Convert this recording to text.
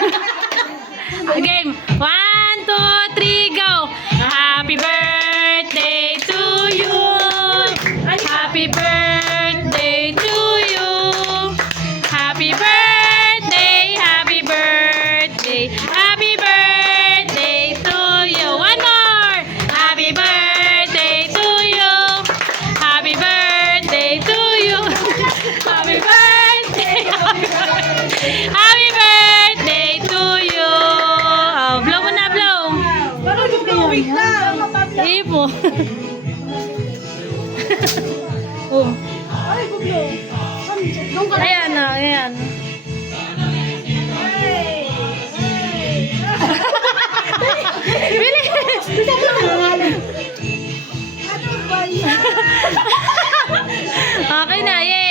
Game. 1, 2, 3, go. Happy birthday to you. Happy birthday to you. Happy birthday, happy birthday, happy birthday to you. One more. Happy birthday to you. Happy birthday to you. Happy birthday, happy birthday, happy birthday to you. Oh, blow mo na, blow. Parang mag-wait lang. Ipo. Oh. Ay, bublo. Doon ka. Ayan na, ayan. Bilis! Ano ba yan? Okay na, yay!